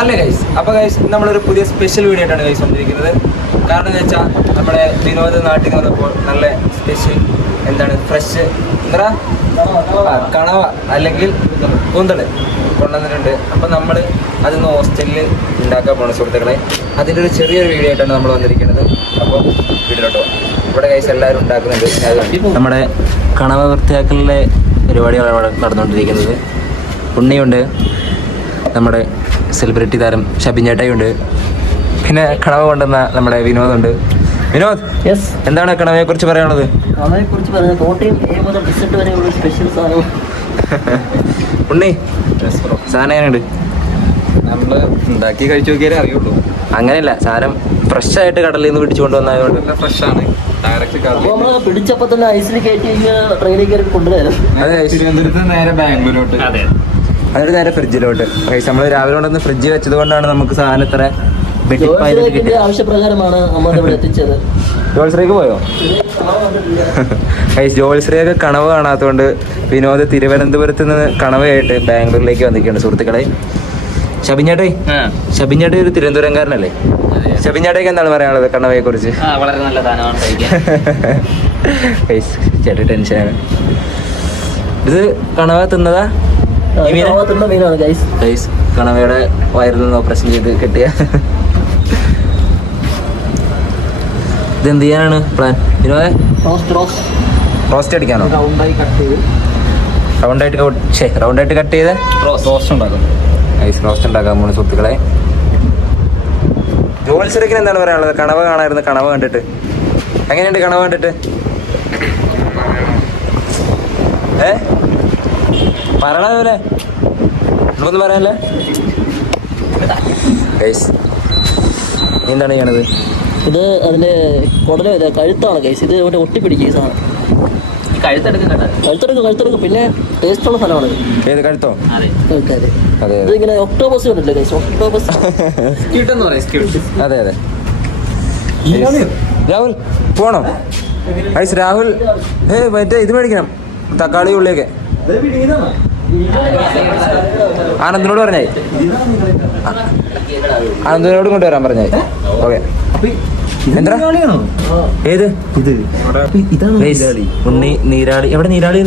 അല്ലേ ഗൈസ്? അപ്പോൾ ഗൈസ് നമ്മളൊരു പുതിയ സ്പെഷ്യൽ വീഡിയോ ആയിട്ടാണ് ഗൈസ് വന്നിരിക്കുന്നത്. കാരണം എന്ന് വെച്ചാൽ നമ്മുടെ വിനോദ നാട്ടിൽ വന്നപ്പോൾ നല്ല സ്പെഷ്യൽ എന്താണ് ഫ്രഷ് എന്താ കണവ അല്ലെങ്കിൽ കൂന്തൽ കൊണ്ടുവന്നിട്ടുണ്ട്. അപ്പോൾ നമ്മൾ അതിന്ന് ഹോസ്റ്റലിൽ ഉണ്ടാക്കാൻ പോകണം സുഹൃത്തുക്കളെ. അതിൻ്റെ ഒരു ചെറിയൊരു വീഡിയോ ആയിട്ടാണ് നമ്മൾ വന്നിരിക്കുന്നത്. അപ്പോൾ വീഡിയോട്ട് പോകാം. ഇവിടെ ഗൈസ് എല്ലാവരും ഉണ്ടാക്കുന്നുണ്ട്. നമ്മുടെ കണവ വൃത്തിയാക്കലിലെ പരിപാടികളാണ് ഇവിടെ നടന്നുകൊണ്ടിരിക്കുന്നത്. ഉണ്ണിയുണ്ട്, നമ്മുടെ സെലിബ്രിറ്റി താരം ഷബിൻചേട്ടയുണ്ട്, പിന്നെ കണവ കൊണ്ടുവന്ന നമ്മുടെ വിനോദുണ്ട്. വിനോദ്, യെസ്, എന്താണ് കണവയെ കുറിച്ച് പറയാനുള്ളത്? കണവയെ കുറിച്ച് പറയുന്നത് കോട്ടയം A മുതൽ റിസൾട്ട് വരെയുള്ള സ്പെഷ്യൽ സാധനം. ഉണ്ണി, സാധനം എങ്ങനെയുണ്ട്? നമ്മൾ ഉണ്ടാക്കി കഴിച്ചു നോക്കിയാലേ അറിയുള്ളൂ. അങ്ങനെയല്ല, സാധനം ഫ്രഷ് ആയിട്ട് കടലിൽ നിന്ന് പിടിച്ചു കൊണ്ടുവന്നതുകൊണ്ട് ഫ്രഷാണ്. ഡയറക്റ്റ് അപ്പോൾ നമ്മൾ പിടിച്ചപ്പോൾ തന്നെ ഐസിൽ കയറ്റി ട്രെയിനിൽ കയറി കൊണ്ടുവരാം. അതെ, തിരുവനന്തപുരത്ത് നേരെ ബാംഗ്ലൂരോട്ട്. അതൊരു നേരെ ഫ്രിഡ്ജിലോട്ട്. നമ്മൾ രാവിലെ കൊണ്ടുവന്ന് ഫ്രിഡ്ജ് വെച്ചത് കൊണ്ടാണ് നമുക്ക് സാധനം ഇത്ര ജോലിയുടെ ആവശ്യപ്രകാരമാണ് നമ്മൾ ഇവിടെ എത്തിച്ചത്. ജോൾശ്രീക്ക് പോയോ? ജോൾശ്രീയൊക്കെ കണവ് കാണാത്തതുകൊണ്ട് വിനോദ് തിരുവനന്തപുരത്ത് നിന്ന് കണവയായിട്ട് ബാംഗ്ലൂരിലേക്ക് വന്നിരിക്കുകയാണ് സുഹൃത്തുക്കളെ. ഷബിൻചേട്ട ഒരു തിരുവനന്തപുരംകാരനല്ലേ? ഷബിൻചേട്ടയ്ക്ക് എന്താണ് പറയാനുള്ളത് കണവയെ കുറിച്ച്? വളരെ നല്ല സാധനമാണ്. ചേട്ടൻ ടെൻഷനാണ്. ഇത് കണവ തിന്നതാ? മീനാണ് ഗൈസ്. കണവയുടെ വയറിൽ നിന്ന് ഓപ്പറേഷൻ ചെയ്ത് കിട്ടിയ. ഇതെന്ത് ചെയ്യാനാണ് പ്ലാൻ വിനോദേ? റോസ്റ്റ് അടിക്കാനോ? റൗണ്ടായിട്ട് കട്ട് ചെയ്ത് റോസ്റ്റ് ഉണ്ടാക്കും. റോസ്റ്റ് ഉണ്ടാക്കാൻ പോകുന്ന സുഹൃത്തുക്കളെ. ജോത്സരക്കിന് എന്താണ് പറയാനുള്ളത്? കണവ കാണായിരുന്നു, കണവ കണ്ടിട്ട് എങ്ങനെയുണ്ട്? കണവ കണ്ടിട്ട് പറയണതുപോലെ നമ്മളൊന്നും പറയാനല്ലേ? എന്താണ് ചെയ്യണത്? ഇത് അതിന്റെ കുടല് കഴുത്താണ് ഗൈസ്. ഇത് ഇവിടെ ഒട്ടിപ്പിടിക്കുക ഈ സാധനം. കഴുത്തെടുക്കും. പിന്നെ ടേസ്റ്റ് ഉള്ള സ്ഥലമാണ്. ഏത് കഴുത്തോ? അതെ, ഇതിങ്ങനെ ഒക്ടോബസ് കണ്ടില്ലേ ഗൈസ്? ഒക്ടോബസ്. അതെ. രാഹുൽ പോണോ? രാഹുൽ മറ്റേ ഇത് മേടിക്കണം, തക്കാളി ഉള്ളിയൊക്കെ. ആനന്ദിനോട് പറഞ്ഞേ, ആനന്ദിനോട് കൊണ്ടുവരാൻ പറഞ്ഞേ. ഓക്കെ. എന്താ ഏത് ഉണ്ണി നീരാളി? എവിടെ നീരാളി?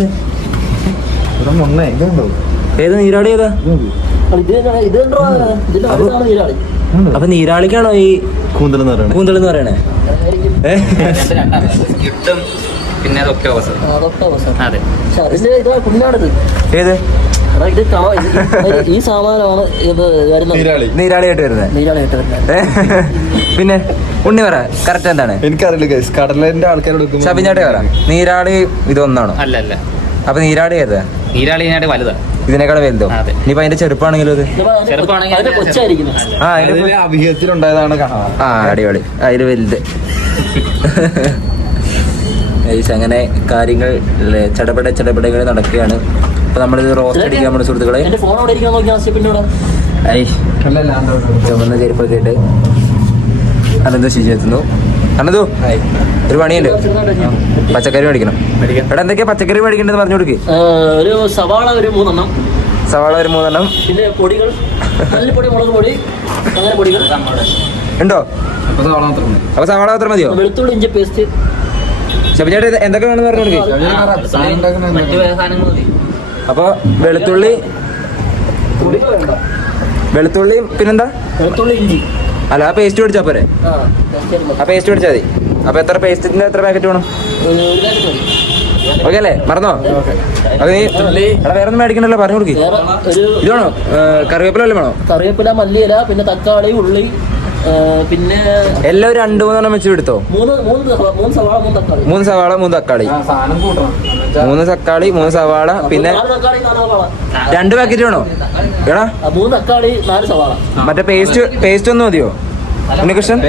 ഏത് നീരാളി? ഏതാ? അപ്പൊ നീരാളിക്കാണോ ഈ കൂന്തൽ എന്ന് പറയണേ? പിന്നെ ഏത് ഈ സാമാനമാണ് ഇത് നീരാളിയായിട്ട് വരുന്നത്? പിന്നെ ഉണ്ണി പറ, കറക്റ്റ് എന്താണ്? എനിക്കറിയില്ല ഗൈസ്. കടലിന്റെ ആൾക്കാരോട് ഷബിൻചേട്ട പറ, നീരാളി ഇതൊന്നാണോ? അല്ല. അപ്പൊ നീരാളി ഏതാ? നീരാളി വലുതാ, ഇതിനേക്കാൾ വലുതോ? ഇനിയിപ്പോ അതിന്റെ ചെറുപ്പാണെങ്കിലും ഇത് കൊച്ചായിരിക്കും. അഭിഹിതത്തിലുണ്ടായതാണ് കണവ. അടിപൊളി. അതില് വലുത്. അങ്ങനെ കാര്യങ്ങൾ ചടപടകൾ നടക്കുകയാണ്. അപ്പൊ നമ്മളിത് റോസ്റ്റ് അടിക്കാൻ നമ്മുടെ സുഹൃത്തുക്കളെ. ചുമന്ന ചെരുപ്പൊക്കെ ഇട്ട് അനന്തു ശുചിയെത്തുന്നു. അനന്തു, ഒരു പണിയുണ്ട്, പച്ചക്കറി മേടിക്കണം. ഇവിടെ എന്തൊക്കെയാ പച്ചക്കറി മേടിക്കേണ്ടത് പറഞ്ഞു കൊടുക്ക്. ഒരു സവാള ഒരു 3 സവാള ഒരു 3, പിന്നെ പൊടികൾ, മല്ലിപ്പൊടി, മുളക് പൊടി, അങ്ങനെ പൊടികൾ ഉണ്ടോ? അപ്പൊ സവാള മാത്രം മതിയോ? വെളുത്തുള്ളി, ഇഞ്ചി പേസ്റ്റ്. ഷബിൻചേട്ട എന്തൊക്കെ വേണമെന്ന് പറഞ്ഞു കൊടുക്ക്. അപ്പൊ വെളുത്തുള്ളിയും പിന്നെന്താ? വെളുത്തുള്ളി, ഇഞ്ചി. അല്ല, ആ പേസ്റ്റ് മേടിച്ചാ പോരെ? ആ പേസ്റ്റ് മേടിച്ചാൽ മതി. അപ്പൊ എത്ര പേസ്റ്റിന്റെ എത്ര പാക്കറ്റ് വേണം? ഓക്കെ അല്ലേ? മറന്നോ? അത് നീ വേറെ ഒന്നും മേടിക്കണല്ലോ, പറഞ്ഞു കൊടുക്ക്. ഇതാണോ കറിവേപ്പില? വല്ലതും വേണോ? കറിവേപ്പില, മല്ലിയില, പിന്നെ തക്കാളി, ഉള്ളി, പിന്നെ എല്ലാം 2-3 വെച്ച് എടുത്തോ. 3 സവാള, 3 തക്കാളി. 3 സവാള 3 തക്കാളി. 3 തക്കാളി 3 സവാള, പിന്നെ 2 പാക്കറ്റ് വേണോ? എടാ 3 തക്കാളി 4 സവാള. മറ്റേ പേസ്റ്റ് ഒന്ന് മതിയോ ഉണ്ണികൃഷ്ണൻ?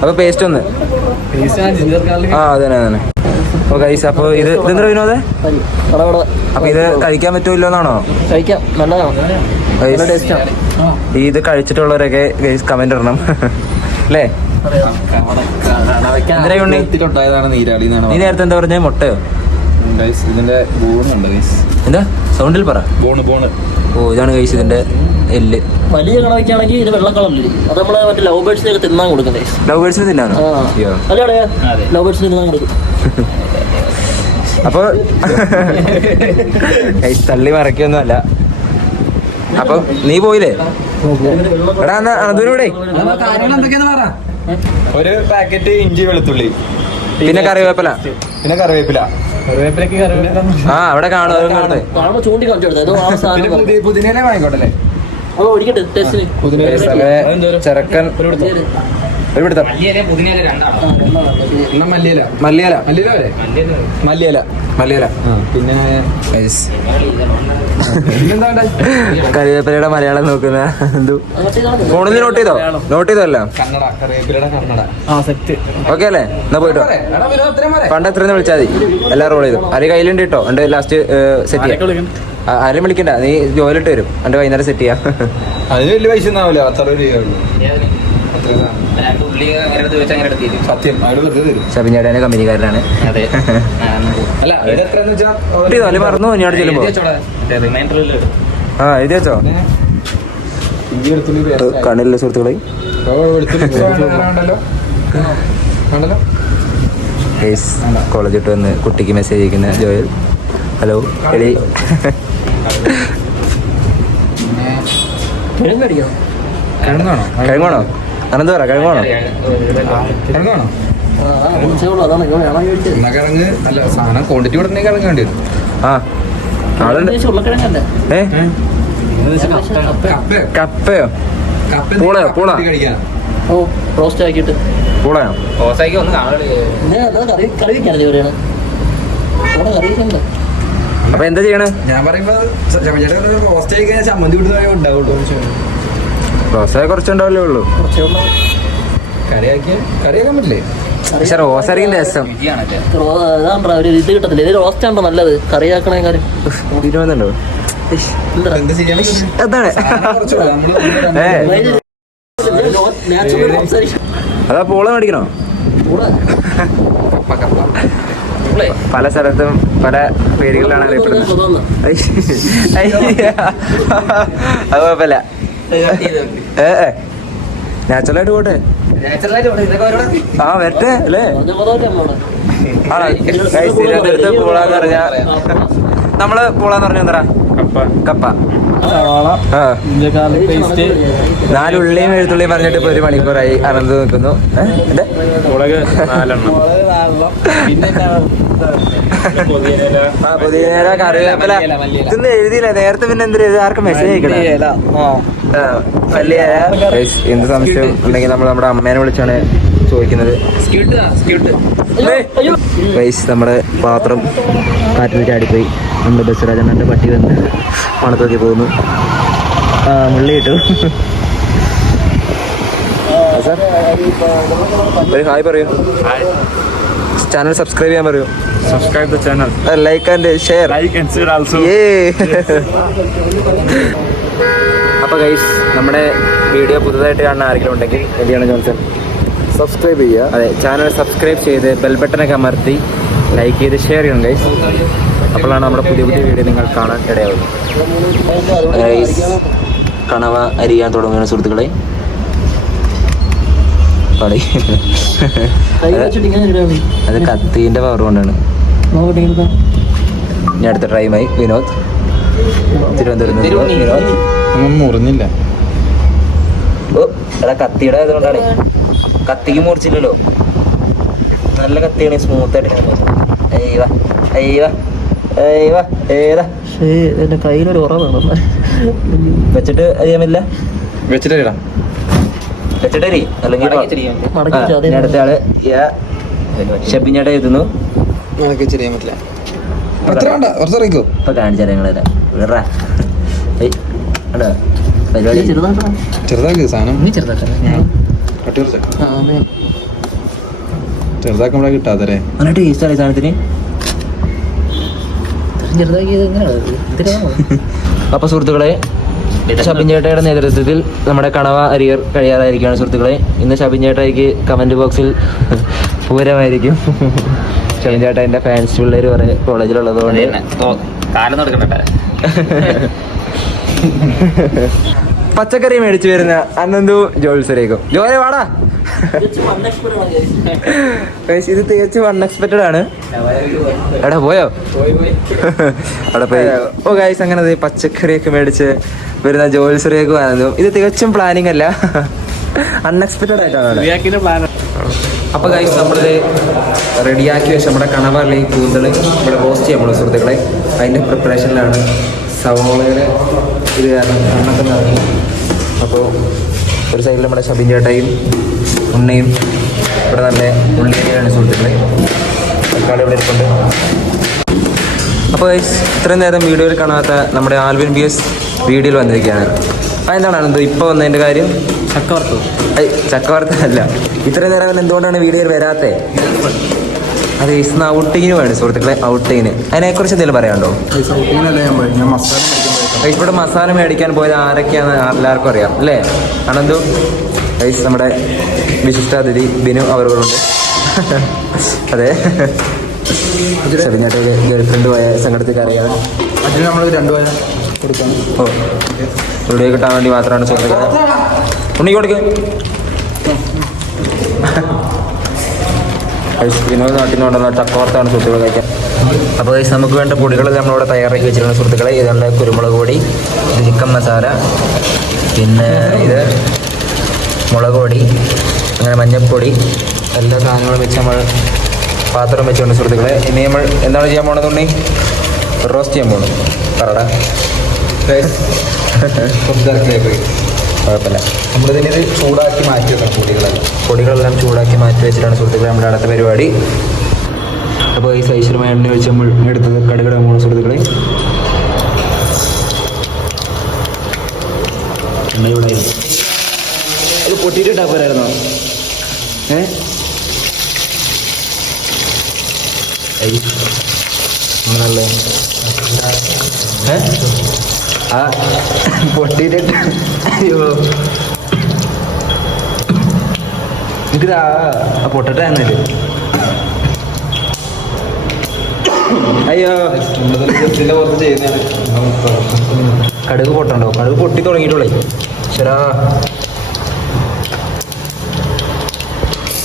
അപ്പൊ പേസ്റ്റ് ഒന്ന്. അതന്നെ. ഓ ഗൈസ്, അപ്പൊ ഇതെന്താ വിനോദേ? അപ്പൊ ഇത് കഴിക്കാൻ പറ്റൂല്ലോ എന്നാണോ? കഴിക്കാം, നല്ലതാണ്. ഇത് കഴിച്ചിട്ടുള്ളവരൊക്കെ ഗൈസ് കമന്റ് ഇടണം അല്ലേ? നീരാളി. നീ നേരത്തെ എന്താ പറഞ്ഞ? മുട്ടയോ? ഇതിന്റെ എന്താ സൗണ്ടിൽ പറ. ബോണ് ഓ ഇതാണ് ഗൈസ് ഇതിന്റെ എല്ല്. വലിയ കണവയ്ക്കാണെങ്കിൽ ഇത് വെള്ള കളറില് അത് നമ്മളെ മറ്റേ ലവ് ബേർഡ്സിനൊക്കെ തിന്നാൻ കൊടുക്കുന്നത്. ലവ് ബേർഡ്സിന് തിന്നാണോ? അല്ലേ ലവ് ബേർഡ്സിന് തിന്നാൻ കൊടുക്കും. അപ്പൊ ഗൈസ് തള്ളി മറക്കൊന്നും അല്ല. അപ്പൊ നീ പോയില്ലേ? എടാ എന്നാ അതിലൂടെ ഒരു പാക്കറ്റ് ഇഞ്ചി വെളുത്തുള്ളി പിന്നെ കറിവേപ്പില. പിന്നെ കറിവേപ്പില. ആ അവിടെ കാണും. കാണുമ്പോ ചൂണ്ടി കാണിച്ചു കൊടുത്തത് ആ സാധനം പുതിന വാങ്ങിക്കോട്ടല്ലേ? അത് ഒടിക്കട്ടെ ടെസ്റ്റിന്. ചെറുക്കൻ ഒരു പിടുത്തം. മല്ലിയില പിന്നെ കറിവേപ്പിലയുടെ മലയാളം നോക്കുന്ന എന്തു ഫോണിൽ നോട്ട് ചെയ്തോല്ല. കന്നഡ, കറിവേപ്പിലയുടെ കന്നഡ. ഓക്കെ അല്ലേ? എന്നാ പോയിട്ടോ. പണ്ട് എത്രയെന്ന് വിളിച്ചാൽ മതി. എല്ലാം റോൾ ചെയ്തു. ആര് കയ്യിലുണ്ട് കേട്ടോ. എന്റെ ലാസ്റ്റ് സെറ്റ് ചെയ്യാം. ആരും വിളിക്കണ്ട. നീ ജോലിട്ട് വരും. എന്റെ വൈകുന്നേരം സെറ്റ് ചെയ്യാം. അതിന് വലിയ പൈസ ഒന്നാവില്ല. അത്ര സത്യം ഷബിൻചേട്ടന്റെ കമ്പനിക്കാരനാണ്. അല്ല ഇതെത്രന്ന് വെച്ചാൽ അല്ലെ മറന്നു ഇങ്ങോട്ട് ചെല്ലുമ്പോ. ആ എഴുതി വെച്ചോ. ഇഞ്ചി വെളുത്തുള്ളി കണ്ണില്ല സുഹൃത്തുക്കളെ. കോളേജ് ഇട്ട് വന്ന് കുട്ടിക്ക് മെസ്സേജ് അയക്കുന്ന ജോയൽ. ഹലോ എടി. കിഴങ്ങാണോ? അനന്ത് പറ. കിഴങ്ങാണോ? കിഴങ്ങ് അല്ല സാധനം ക്വാണ്ടിറ്റി കൂടെ കിഴങ്ങ് വേണ്ടി വരും. ആ ആളുണ്ട്. കപ്പയോ? പൂള ഓ റോസ്റ്റ് ആക്കിയിട്ട് പൂളയോ? കറി വെക്കാനല്ലേ പറയണത്. കറി വെക്കണ്ട. അപ്പൊ എന്താ ചെയ്യണേ? ഞാൻ പറയുമ്പോ റോസ്റ്റ് ആയി കഴിഞ്ഞാൽ ചമ്മന്തി വിടുന്ന ഉണ്ടാവുള്ളൂ. റോസായ കുറച്ചുണ്ടാവല്ലേ ഉള്ളൂ. കറിയാക്കാൻ പറ്റില്ലേ? പക്ഷെ റോസായിരിക്കും രസം. അതാണ്ടാ ഒരു ഇത് കിട്ടത്തില്ല. ഇത് റോസ്റ്റ് ആണോ നല്ലത് കറിയാക്കണേ കാര്യം. ഇരുപതുണ്ടോ? എന്ത് ചെയ്യാൻ അതാണ്. അതാ പൂള മേടിക്കണോ? പല സ്ഥലത്തും പല പേരുകളിലാണ് അറിയപ്പെടുന്നത്. അത് കുഴപ്പമില്ല. നാച്ചുറലായിട്ട് പോട്ടെ. ആ വരട്ടെ അല്ലേ? തിരുവനന്തപുരത്ത് പൂളാന്ന് പറഞ്ഞാ നമ്മള് പൂളാന്ന് പറഞ്ഞ എന്താ? കപ്പ. 4 ഉള്ളിയും എഴുത്തുള്ളിയും പറഞ്ഞിട്ട് ഇപ്പൊ 1 മണിക്കൂറായി അനന്ത് നിൽക്കുന്നു. പുതിയ കറിവേപ്പില ഇതൊന്നും എഴുതിയില്ല നേരത്തെ. പിന്നെ എന്തിനാ ഇത്? ആർക്കും മെസ്സേജ് അയക്കണം. എന്ത് സംശയം ഉണ്ടെങ്കിൽ നമ്മൾ നമ്മുടെ അമ്മേനെ വിളിച്ചാണ് ചോദിക്കുന്നത്. നമ്മുടെ പാത്രം കാറ്റിൽ ചാടിപ്പോയി. നമ്മുടെ ബസ്വരാജന്റെ പട്ടി വന്ന് മണത്തോക്കി പോകുന്നു. മുള്ളി കിട്ടു. ഒരു ഹായ് പറയൂ. ചാനൽ സബ്സ്ക്രൈബ് ചെയ്യാൻ പറയൂ. Subscribe the channel. Like and share. Like and share also. അപ്പൊ ഗൈസ് നമ്മുടെ വീഡിയോ പുതുതായിട്ട് കാണുന്ന ആരെങ്കിലും ഉണ്ടെങ്കിൽ എന്ത് ചെയ്യണം ജോൺസൺ? സബ്സ്ക്രൈബ് ചെയ്യുക. അതെ, ചാനൽ സബ്സ്ക്രൈബ് ചെയ്ത് ബെൽ ബട്ടനൊക്കെ അമർത്തി ലൈക്ക് ചെയ്ത് ഷെയർ ചെയ്യണം ഗൈസ്. അപ്പോഴാണ് നമ്മുടെ പുതിയ വീഡിയോ നിങ്ങൾ കാണാൻ ഇടയാവുന്നത്. ഗൈസ് കണവ അരിയാൻ തുടങ്ങുന്ന സുഹൃത്തുക്കളെ. അത് കത്തീൻ്റെ പവർ കൊണ്ടാണ്. ഞാൻ അടുത്ത ട്രൈമായി വിനോദ്. തിരുവനന്തപുരത്ത് വിനോദ്. മുറിഞ്ഞില്ല. ഓ എടാ കത്തിയുടെ ആയതുകൊണ്ടാണ്. കത്തിക്ക് മുറിച്ചില്ലല്ലോ. നല്ല കത്തിയാണ്. സ്മൂത്തായിട്ട് എന്റെ കയ്യിലൊരു ഉറവാണ്. വെച്ചിട്ട് അറിയാമില്ല. വെച്ചിട്ടാ വെച്ചിട്ടരി അല്ലെങ്കിൽ അടുത്ത ആള് ഷബിഞ്ഞേട്ട എഴുതുന്നു. ചെയ്യാൻ പറ്റില്ല. ഇപ്പൊ കാണിച്ചാൽ ഞങ്ങളെ പരിപാടി ചെറുതാക്കി സാധനം ചെറുതാക്കുമ്പോഴേ കിട്ടാതെ നല്ല ടേസ്റ്റ് സാധനത്തിന്. അപ്പൊ സുഹൃത്തുക്കളെ ഷബിൻചേട്ടയുടെ നേതൃത്വത്തിൽ നമ്മുടെ കണവ അരിയർ കഴിയാറായിരിക്കുകയാണ് സുഹൃത്തുക്കളെ. ഇന്ന് ഷബിൻചേട്ടയ്ക്ക് കമന്റ് ബോക്സിൽ പൂരമായിരിക്കും. ഷെവിൻ ചേട്ടാ എൻ്റെ ഫാൻസ് പിള്ളേർ കുറെ കോളേജിലുള്ളത് കൊണ്ട് കാലം നടക്കട്ടെ. പച്ചക്കറി മേടിച്ചു വരുന്ന അനന്തു ജോത്സരേക്കും ജോലെ വാടാ. ഇത് തികച്ചും അൺഎക്സ്പെക്റ്റഡ് ആണ്. എടാ പോയോ? അവിടെ പോയി. ഓ ഗൈസ്, അങ്ങനെ പച്ചക്കറിയൊക്കെ മേടിച്ച് വരുന്ന ജോത്സരേക്കും ആനന്ദും. ഇത് തികച്ചും പ്ലാനിങ് അല്ല, അൺഎക്സ്പെക്റ്റഡ് ആയിട്ടാണ്. അപ്പൊ ഗൈസ് നമ്മളിത് റെഡിയാക്കി വെച്ച് നമ്മുടെ കണവറിലെ കൂന്തൽ ഇവിടെ റോസ്റ്റ് ചെയ്യാൻ പോകുന്ന സുഹൃത്തുക്കളെ അതിൻ്റെ പ്രിപ്പറേഷനിലാണ്. സവോളയുടെ ഇത് കാരണം കണ്ണൊക്കെ നിറഞ്ഞു. അപ്പോൾ ഒരു സൈഡിൽ നമ്മുടെ ഷബിൻ ചേട്ടായും ഉണ്ണയും ഇവിടെ നല്ല ഉള്ളിയാണ് സുഹൃത്തുക്കളെ. തക്കാളി ഇവിടെ ഇരിപ്പുണ്ട്. അപ്പോൾ ഗൈസ് ഇത്രയും നേരം വീഡിയോയിൽ കാണാത്ത നമ്മുടെ ആൽവിൻ ബിയസ് വീഡിയോയിൽ വന്നിരിക്കുകയാണ്. അതെന്താണ് ആനന്ദ് ഇപ്പോൾ വന്നതിൻ്റെ കാര്യം? ചക്കവറുത്തല്ല. ഇത്രയും നേരം എന്തുകൊണ്ടാണ് വീഡിയോയിൽ വരാത്തത്? അത് ഇന്ന് ഔട്ടിങ്ങിന് വേണം സുഹൃത്തുക്കളെ, ഔട്ടിങ്ങിന്. അതിനെക്കുറിച്ച് എന്തെങ്കിലും പറയാനുണ്ടോ? ഇവിടെ മസാല മേടിക്കാൻ പോയത് ആരൊക്കെയാണെന്ന് എല്ലാവർക്കും അറിയാം അല്ലേ അനന്തു? ഗൈസ് നമ്മുടെ വിശിഷ്ടാതിഥി ബിനു അവരോടുണ്ട്. അതെ, ഷബിനായിട്ട് ഗേൾ ഫ്രണ്ട് പോയ സങ്കടത്തിൽ അറിയാതെ അതിന് നമ്മൾ 2 പേരെ കൊടുക്കണം. ഓ, വീഡിയോ കിട്ടാൻ വേണ്ടി മാത്രമാണ് സുഹൃത്തുക്കളെ. ഉണ്ണി കൊടുക്കുക. വിനോദ നാട്ടിൽ നിന്ന് കൊണ്ടുവന്ന ചക്കവർത്താണ് സുഹൃത്തുക്കൾ കഴിക്കാൻ. അപ്പോൾ നമുക്ക് വേണ്ട പൊടികൾ നമ്മളിവിടെ തയ്യാറാക്കി വെച്ചിരിക്കുന്ന സുഹൃത്തുക്കളെ. ഇതുണ്ട് കുരുമുളക് പൊടി, ഇത് ചിക്കൻ മസാല, പിന്നെ ഇത് മുളക് പൊടി, അങ്ങനെ മഞ്ഞൾപ്പൊടി, എല്ലാ സാധനങ്ങളും വെച്ച് നമ്മൾ പാത്രം വെച്ചുകൊണ്ട് സുഹൃത്തുക്കളെ. ഇനി നമ്മൾ എന്താണ് ചെയ്യാൻ പോകണമെന്നുണ്ടി? റോസ്റ്റ് ചെയ്യാൻ പോകണം. പറടാ കുഴപ്പമില്ല. നമ്മളിതിന് ചൂടാക്കി മാറ്റി വെക്കണം. പൊടികളെല്ലാം ചൂടാക്കി മാറ്റി വെച്ചിട്ടാണ് സുഹൃത്തുക്കളെ നമ്മുടെ അടുത്ത പരിപാടി. അപ്പോൾ ഈ സൈസിലുമായി എണ്ണ വെച്ച് നമ്മൾ എടുത്തത് കടുകിടാൻ പോകുന്ന സുഹൃത്തുക്കളെ. എണ്ണ ചൂടായിരുന്നു. അത് പൊട്ടിയിട്ടാ പോരായിരുന്നോ? നല്ല ആ പൊട്ടിയിട്ടിട്ട് അയ്യോ എനിക്കിത് ആ പൊട്ടട്ടെ എന്നിട്ട് അയ്യോ കടുക് പൊട്ടണ്ടോ? കടുക് പൊട്ടി തുടങ്ങിയിട്ടുള്ളേ. ശരാ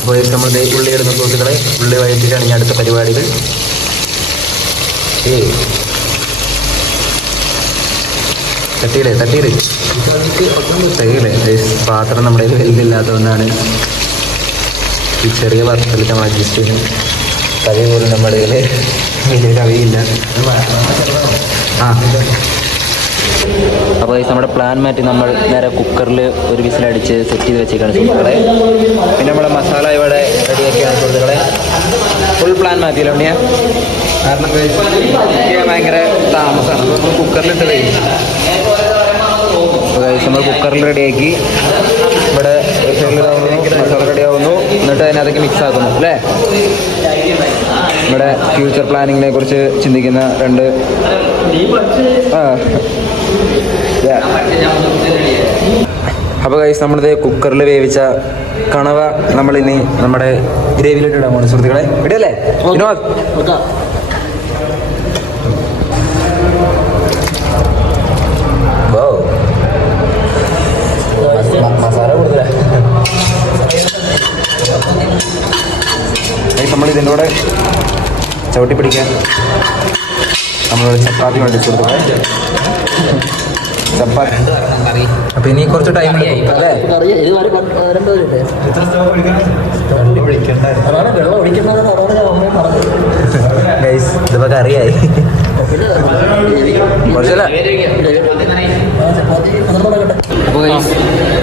അപ്പോൾ നമ്മൾ ഉള്ളി ഇടുന്ന സുഹൃത്തുക്കളെ. ഉള്ളി വഴറ്റിയിട്ടാണ് ഞാൻ അടുത്ത പരിപാടികൾ. തട്ടിയില്ലേ പാത്രം നമ്മുടെ വലുതില്ലാത്തതുകൊണ്ടാണ് ഈ ചെറിയ പാത്രത്തിൽ നമ്മൾ അഡ്ജസ്റ്റ് ചെയ്യും. കവി പോലും നമ്മുടെ വലിയ കവിയില്ല. ആ അപ്പോൾ നമ്മുടെ പ്ലാൻ മാറ്റി നമ്മൾ നേരെ കുക്കറിൽ ഒരു വിസിലടിച്ച് സെറ്റ് ചെയ്ത് വെച്ചേക്കാണ് സുഹൃത്തുക്കളെ. പിന്നെ നമ്മുടെ മസാല ഇവിടെ റെഡിയാക്കിയാണ് സുഹൃത്തുക്കളെ. ഫുൾ പ്ലാൻ മാറ്റിയല്ലോ ഉണ്ണിയ. കാരണം ഭയങ്കര താമസമാണ്. അപ്പോൾ നമ്മൾ കുക്കറിലിട്ട് കഴിയും. നമ്മൾ കുക്കറിൽ റെഡിയാക്കി ഇവിടെ മസാല റെഡിയാവുന്നു. എന്നിട്ട് അതിനകത്തേക്ക് മിക്സ് ആക്കുന്നു അല്ലേ. നമ്മുടെ ഫ്യൂച്ചർ പ്ലാനിങ്ങിനെ കുറിച്ച് ചിന്തിക്കുന്ന 2 അപ്പോൾ ഗൈസ് നമ്മളിത് കുക്കറിൽ വേവിച്ച കണവ നമ്മളിനി നമ്മുടെ ഗ്രേവിയിലിട്ട് ഇടാൻ പോകണം സുഹൃത്തുക്കളെ. ഇടല്ലേ വിനോദ്? മസാല കൂടുതല. നമ്മളിതിൻ്റെ കൂടെ ചവിട്ടി പിടിക്കാൻ നമ്മളൊരു ചപ്പാത്തി വേണ്ടി സുഹൃത്തുക്കളെ. ചപ്പാത്തി അപ്പം ഇനി കുറച്ച് ടൈം എടുക്കും അല്ലേ? ഗൈസ് ഇതിപ്പോൾ കറിയായി കുറച്ചല്ല.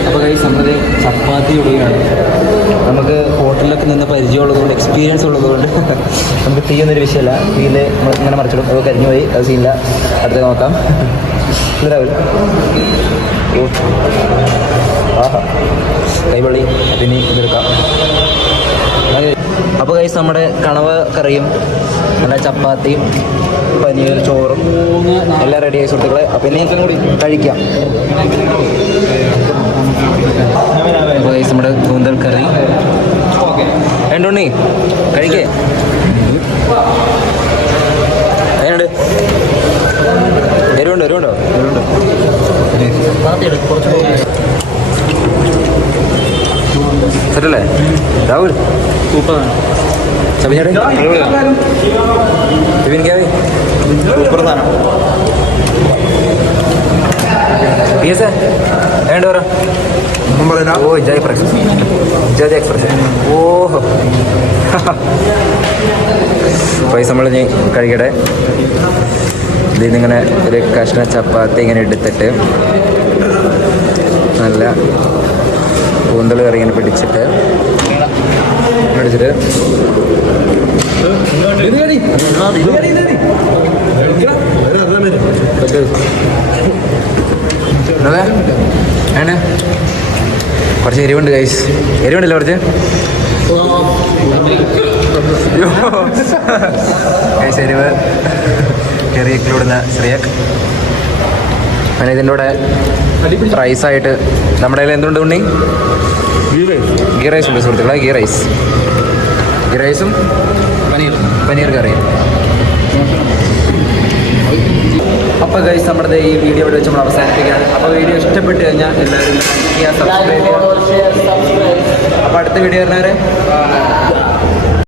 അപ്പോൾ ഗൈസ് നമ്മളത് ചപ്പാത്തി ഇടുകയാണ്. നമുക്ക് ഹോട്ടലിലൊക്കെ നിന്ന് പരിചയമുള്ളതുകൊണ്ട് എക്സ്പീരിയൻസ് ഉള്ളതുകൊണ്ട് നമുക്ക് തീയൊന്നൊരു വിഷയമല്ല. തീയിൽ ഇങ്ങനെ മറിച്ചിടും. അത് കരിഞ്ഞു പോയി, അത് സീനില്ല. അടുത്ത് നോക്കാം. രാവിലെ ആഹാ കൈവള്ളി പിന്നെ ഇതെടുക്കാം. അപ്പോൾ ഗൈസ് നമ്മുടെ കണവ കറിയും നല്ല ചപ്പാത്തിയും പനീർ ചോറും എല്ലാം റെഡിയായി സുഹൃത്തുക്കളെ. അപ്പോൾ ഇനി കൂടി കഴിക്കാം. അപ്പോൾ ഗൈസ് നമ്മുടെ കൂന്തൽ കറി ഉണ്ണി കഴിക്കേ. എങ്ങനെയുണ്ട്? എരിവുണ്ടോ? സെറ്റല്ലേ രാഹുൽ? സൂപ്പറാണ്. സബിൻ ക്യാവി സൂപ്പർ സാധനം. PS എങ്ങനെയുണ്ട് പറ? ഓ ജയ് എക്സ്പ്രസ് ഓഹോ. പൈസ നമ്മൾ ഇനി കഴിക്കട്ടെ. ഇതിൽ നിന്നിങ്ങനെ ഒരു കഷ്ണ ചപ്പാത്തി ഇങ്ങനെ എടുത്തിട്ട് നല്ല കൂന്തൽ കറി ഇങ്ങനെ പിടിച്ചിട്ട് ആണ് കുറച്ച് എരിവുണ്ട് ഗൈസ്. എരിവുണ്ടല്ലോ കുറച്ച് ഗൈസ്. എരിവ് കറിയൊക്കെ ശ്രീയക്. അങ്ങനെ ഇതിൻ്റെ കൂടെ റൈസായിട്ട് നമ്മുടെ കയ്യിൽ എന്തുകൊണ്ട് ഉണ്ണി? ഗീ റൈസ് ഉണ്ട് സുഹൃത്തുക്കളെ. ഗീ റൈസും പനീർ കറിയും. അപ്പോൾ ഗൈസ് നമ്മുടെ ഈ വീഡിയോ ഇവിടെ വെച്ച് നമ്മൾ അവസാനിപ്പിക്കുകയാണ്. അപ്പോൾ വീഡിയോ ഇഷ്ടപ്പെട്ട് കഴിഞ്ഞാൽ എല്ലാവരും ലൈക്ക് ചെയ്യുക, സബ്സ്ക്രൈബ് ചെയ്യുക. അപ്പോൾ അടുത്ത വീഡിയോ വരുന്നവരെ